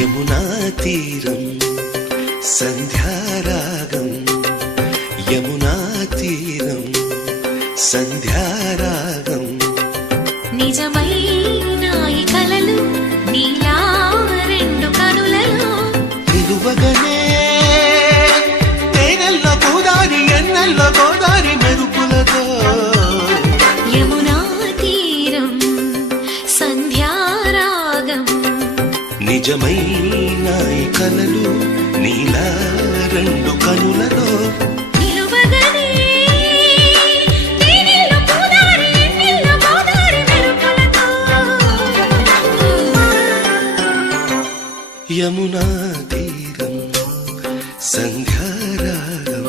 యమునా తీరం సంధ్యారాగం యమునా తీరం సంధ్యారాగం నిజమైన ఈ కలలు నీలా రెండు కనులలో నిలువగనే తేనెల్లో గోదారి ఎన్నెల్లో గోదారి మెరుపులతో యమునా తీరం సంధ్యారాగం నిజమైన ఈ కలలు నీలా రెండు కనులలో నిలువగనే తేనెల్లో గోదారి ఎన్నెల్లో గోదారి మెరుపులతో యమునా తీరం సంధ్యారాగం